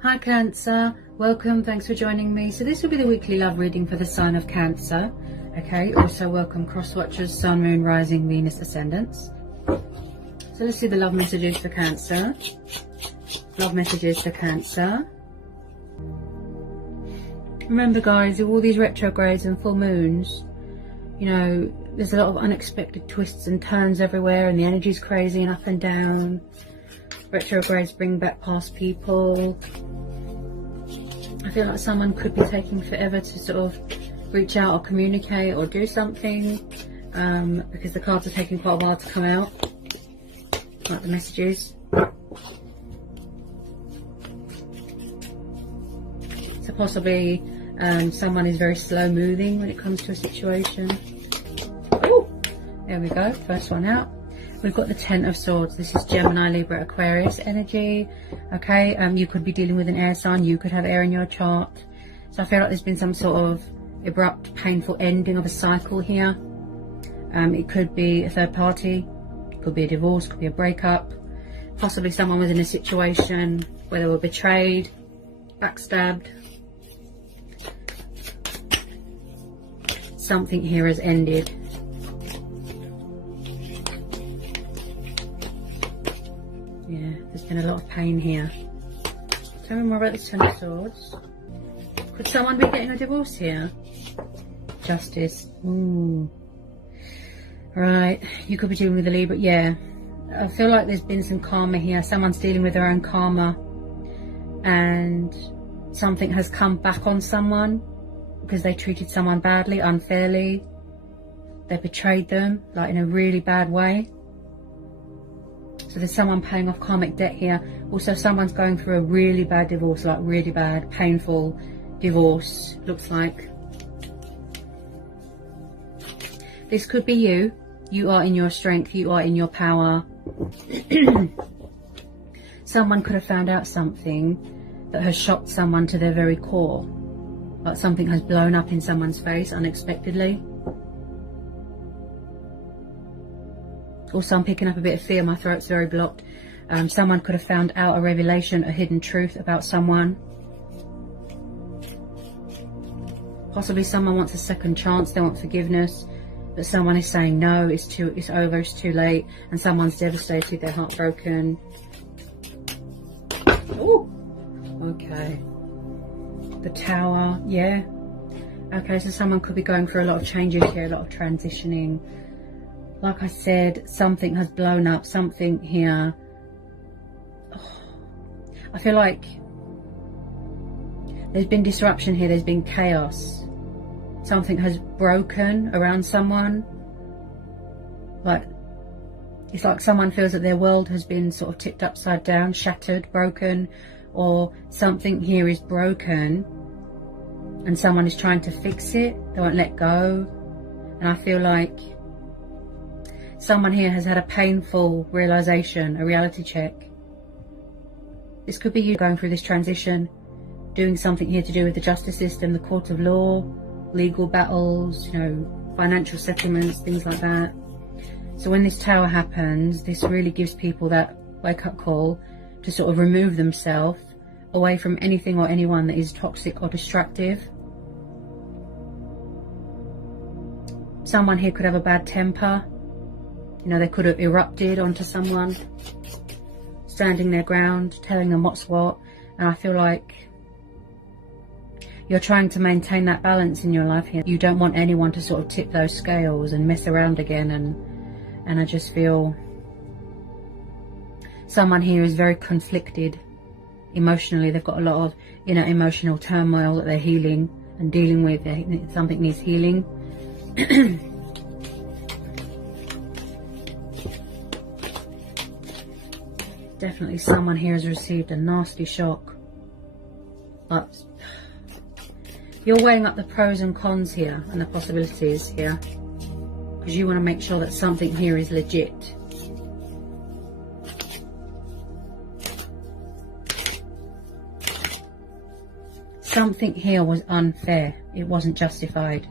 Hi Cancer, welcome, thanks for joining me. So this will be the weekly love reading for the sign of Cancer. Okay, also welcome cross watchers, Sun, Moon, Rising, Venus, Ascendants. So let's see the love messages for Cancer. Love messages for Cancer. Remember guys, with all these retrogrades and full moons, you know, there's a lot of unexpected twists and turns everywhere and the energy's crazy and up and down. Retrogrades bring back past people. I feel like someone could be taking forever to sort of reach out or communicate or do something, because the cards are taking quite a while to come out, like the messages. So possibly someone is very slow moving when it comes to a situation. Ooh, there we go, first one out. We've got the Ten of Swords. This is Gemini, Libra, Aquarius energy. Okay, you could be dealing with an air sign. You could have air in your chart. So I feel like there's been some sort of abrupt, painful ending of a cycle here. It could be a third party. It could be a divorce. Could be a breakup. Possibly someone was in a situation where they were betrayed, backstabbed. Something here has ended. Yeah, there's been a lot of pain here. Tell me more about this Ten of Swords. Could someone be getting a divorce here? Justice. Ooh. Right, you could be dealing with a Libra. Yeah, I feel like there's been some karma here. Someone's dealing with their own karma. And something has come back on someone because they treated someone badly, unfairly. They betrayed them, like in a really bad way. So there's someone paying off karmic debt here. Also someone's going through a really bad divorce, like really bad, painful divorce, looks like. This could be you. You are in your strength, you are in your power. Someone could have found out something that has shocked someone to their very core. Like something has blown up in someone's face unexpectedly. Also, I'm picking up a bit of fear. My throat's very blocked. Someone could have found out a revelation, a hidden truth about someone. Possibly someone wants a second chance. They want forgiveness. But someone is saying no, it's over, it's too late. And someone's devastated, they're heartbroken. Ooh, okay. The Tower, yeah. Okay, so someone could be going through a lot of changes here, a lot of transitioning. Like I said, something has blown up, something here. Oh, I feel like there's been disruption here, there's been chaos. Something has broken around someone. Like, it's like someone feels that their world has been sort of tipped upside down, shattered, broken, or something here is broken and someone is trying to fix it. They won't let go. And I feel like someone here has had a painful realization, a reality check. This could be you going through this transition, doing something here to do with the justice system, the court of law, legal battles, you know, financial settlements, things like that. So when this Tower happens, this really gives people that wake-up call to sort of remove themselves away from anything or anyone that is toxic or destructive. Someone here could have a bad temper. You know, they could have erupted onto someone, standing their ground, telling them what's what. And I feel like you're trying to maintain that balance in your life here. You don't want anyone to sort of tip those scales and mess around again. And I just feel someone here is very conflicted emotionally. They've got a lot of, you know, emotional turmoil that they're healing and dealing with. Something needs healing. Definitely someone here has received a nasty shock. But you're weighing up the pros and cons here and the possibilities here, because you want to make sure that something here is legit. Something here was unfair. It wasn't justified.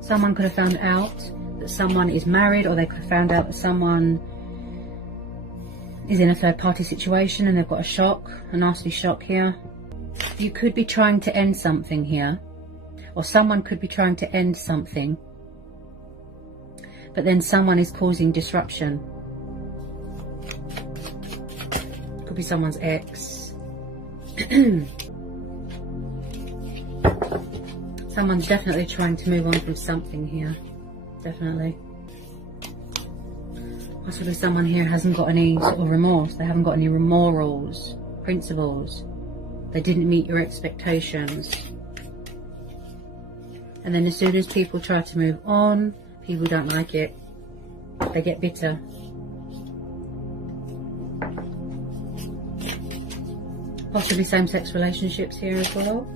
Someone could have found out that someone is married, or they could have found out that someone is in a third party situation and they've got a shock, a nasty shock here. You could be trying to end something here, or someone could be trying to end something, but then someone is causing disruption. Could be someone's ex. Someone's definitely trying to move on from something here. Definitely. Possibly someone here hasn't got any sort of remorse. They haven't got any morals, principles. They didn't meet your expectations. And then as soon as people try to move on, people don't like it. They get bitter. Possibly same-sex relationships here as well.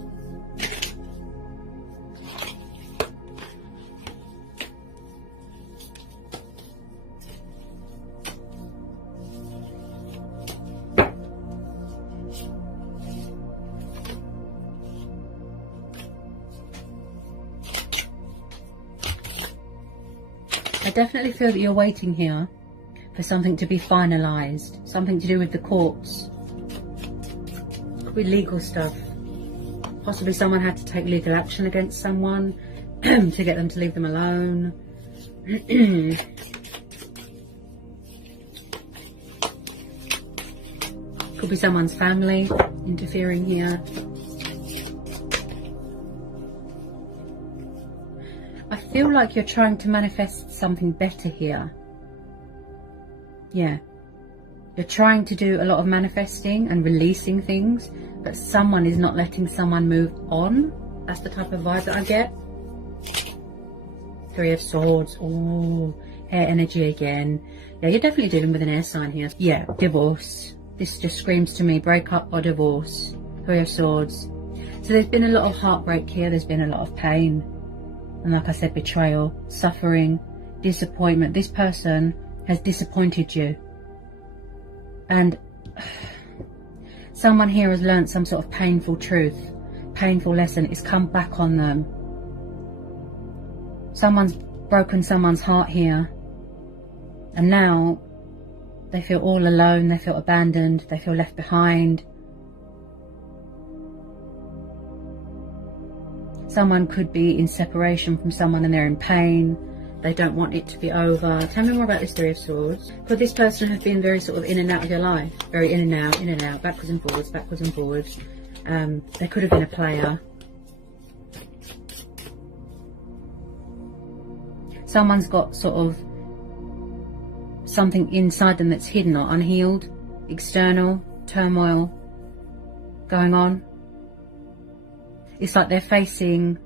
I definitely feel that you're waiting here for something to be finalised, something to do with the courts. Could be legal stuff. Possibly someone had to take legal action against someone to get them to leave them alone. Could be someone's family interfering here. I feel like you're trying to manifest something better here. Yeah. You're trying to do a lot of manifesting and releasing things, but someone is not letting someone move on. That's the type of vibe that I get. Three of Swords. Oh, air energy again. Yeah, you're definitely dealing with an air sign here. Yeah, divorce. This just screams to me breakup or divorce. Three of Swords. So there's been a lot of heartbreak here. There's been a lot of pain. And like I said, betrayal, suffering, disappointment. This person has disappointed you. And someone here has learned some sort of painful truth, painful lesson. It's come back on them. Someone's broken someone's heart here. And now they feel all alone, they feel abandoned, they feel left behind. Someone could be in separation from someone and they're in pain. They don't want it to be over. Tell me more about this Three of Swords. Could this person have been very sort of in and out of your life? Very in and out, backwards and forwards, backwards and forwards. They could have been a player. Someone's got sort of something inside them that's hidden or unhealed. External turmoil going on. It's like they're facing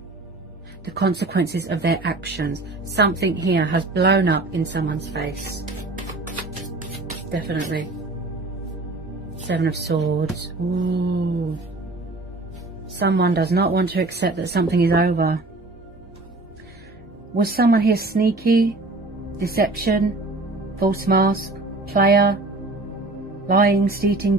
the consequences of their actions. Something here has blown up in someone's face. Definitely. Seven of Swords. Ooh. Someone does not want to accept that something is over. Was someone here sneaky? Deception? False mask? Player? Lying, stealing,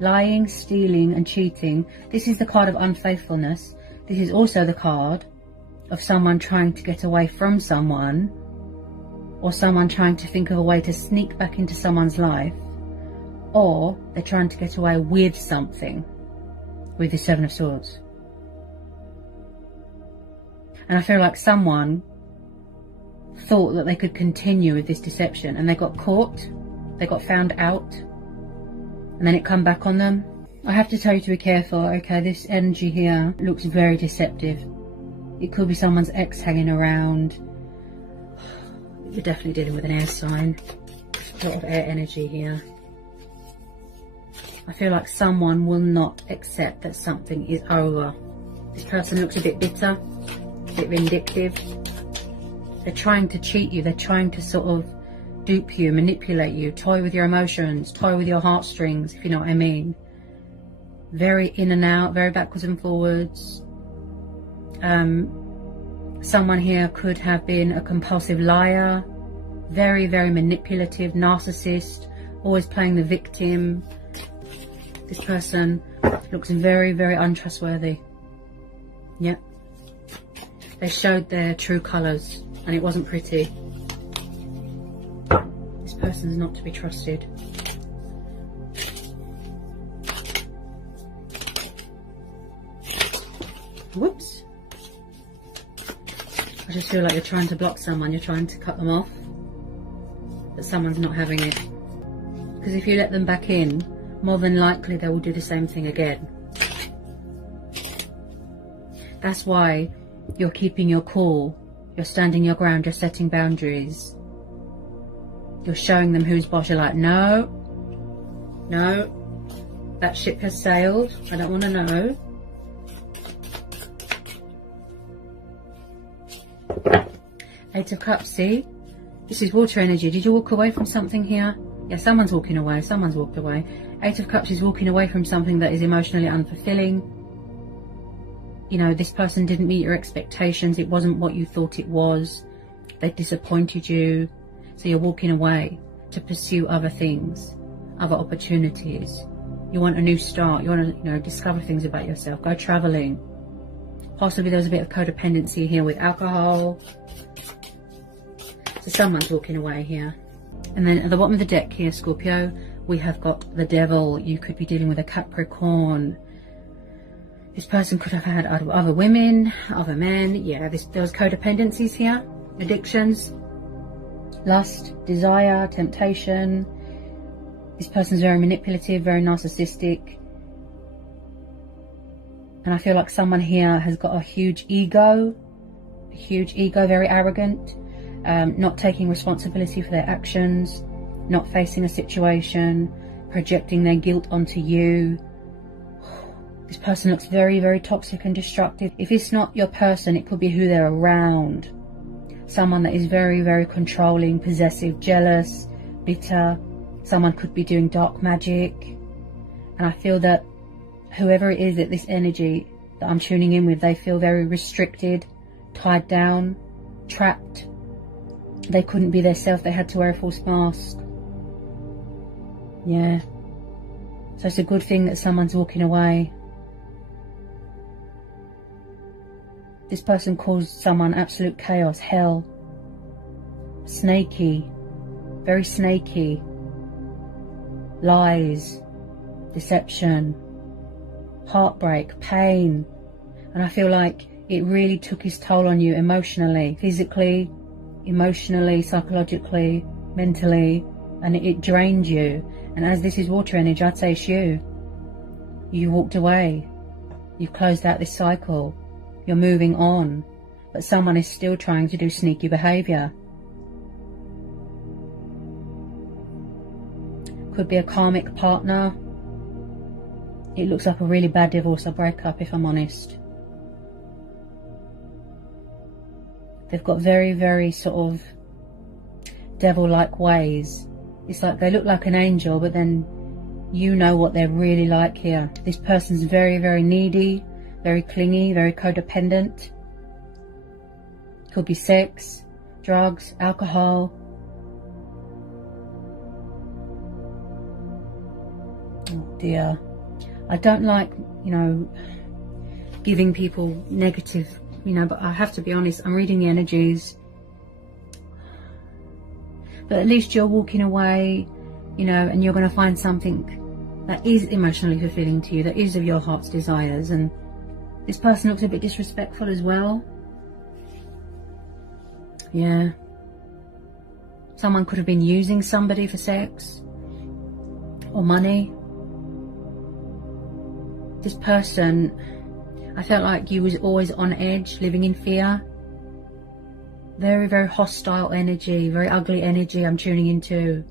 lying, stealing and cheating. This is the card of unfaithfulness. This is also the card of someone trying to get away from someone, or someone trying to think of a way to sneak back into someone's life, or they're trying to get away with something with the Seven of Swords. And I feel like someone thought that they could continue with this deception and they got caught, they got found out, and then it come back on them. I have to tell you to be careful, okay? This energy here looks very deceptive. It could be someone's ex hanging around. You're definitely dealing with an air sign. A lot of air energy here. I feel like someone will not accept that something is over. This person looks a bit bitter, a bit vindictive. They're trying to cheat you. They're trying to sort of dupe you, manipulate you, toy with your emotions, toy with your heartstrings, if you know what I mean. Very in and out, very backwards and forwards. Someone here could have been a compulsive liar, very, very manipulative, narcissist, always playing the victim. This person looks very, very untrustworthy. Yeah. They showed their true colours and it wasn't pretty. This person's not to be trusted. Whoops. I just feel like you're trying to block someone, you're trying to cut them off, but someone's not having it. Because if you let them back in, more than likely they will do the same thing again. That's why you're keeping your cool, you're standing your ground, you're setting boundaries. You're showing them who's boss. You're like, no, that ship has sailed, I don't want to know. Eight of Cups, see? This is water energy. Did you walk away from something here? Yeah, someone's walking away. Someone's walked away. Eight of Cups is walking away from something that is emotionally unfulfilling. You know, this person didn't meet your expectations. It wasn't what you thought it was. They disappointed you. So you're walking away to pursue other things, other opportunities. You want a new start. You want to, you know, discover things about yourself. Go traveling. Possibly there's a bit of codependency here with alcohol. So someone's walking away here. And then at the bottom of the deck here, Scorpio, we have got the Devil. You could be dealing with a Capricorn. This person could have had other women, other men. Yeah, there was codependencies here. Addictions. Lust, desire, temptation. This person's very manipulative, very narcissistic. And I feel like someone here has got a huge ego, very arrogant, not taking responsibility for their actions, not facing a situation, projecting their guilt onto you. This person looks very, very toxic and destructive. If it's not your person, it could be who they're around. Someone that is very, very controlling, possessive, jealous, bitter. Someone could be doing dark magic. And I feel that whoever it is that this energy that I'm tuning in with, they feel very restricted, tied down, trapped. They couldn't be themselves. They had to wear a false mask. Yeah. So it's a good thing that someone's walking away. This person caused someone absolute chaos, hell. Snaky. Very snaky. Lies. Deception. Heartbreak. Pain. And I feel like it really took its toll on you emotionally, physically, emotionally, psychologically, mentally. And it drained you. And as this is water energy, I'd say it's you. You walked away. You've closed out this cycle. You're moving on. But someone is still trying to do sneaky behaviour. Could be a karmic partner. It looks like a really bad divorce or breakup, if I'm honest. They've got very, very sort of devil-like ways. It's like they look like an angel, but then you know what they're really like here. This person's very, very needy, very clingy, very codependent. Could be sex, drugs, alcohol. Oh dear. I don't like, you know, giving people negative, you know, but I have to be honest, I'm reading the energies. But at least you're walking away, you know, and you're going to find something that is emotionally fulfilling to you, that is of your heart's desires. And this person looks a bit disrespectful as well. Yeah. Someone could have been using somebody for sex or money. This person, I felt like you was always on edge, living in fear. Very, very hostile energy, very ugly energy I'm tuning into.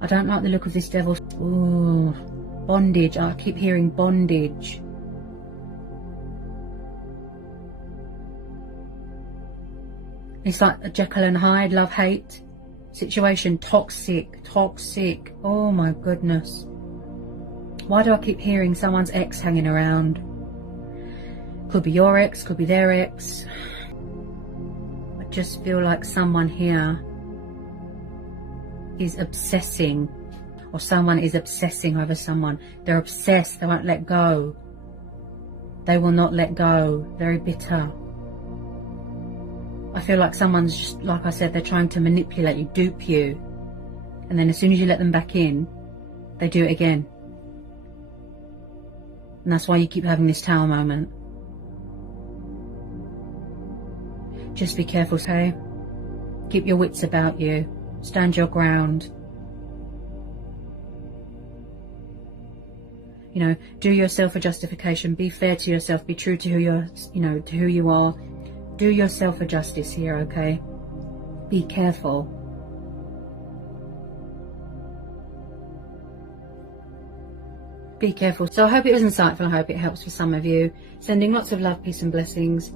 I don't like the look of this devil. Ooh, bondage. I keep hearing bondage. It's like a Jekyll and Hyde, love-hate situation. Toxic, toxic. Oh my goodness. Why do I keep hearing someone's ex hanging around? Could be your ex, could be their ex. I just feel like someone here is obsessing, or someone is obsessing over someone. They're obsessed, they won't let go. They will not let go. Very bitter. I feel like someone's just, like I said, they're trying to manipulate you, dupe you. And then as soon as you let them back in, they do it again. And that's why you keep having this tower moment. Just be careful, okay? Keep your wits about you. Stand your ground. You know, do yourself a justification. Be fair to yourself. Be true to who you're, to who you are. Do yourself a justice here, okay? Be careful. Be careful. So I hope it was insightful. I hope it helps for some of you. Sending lots of love, peace and blessings.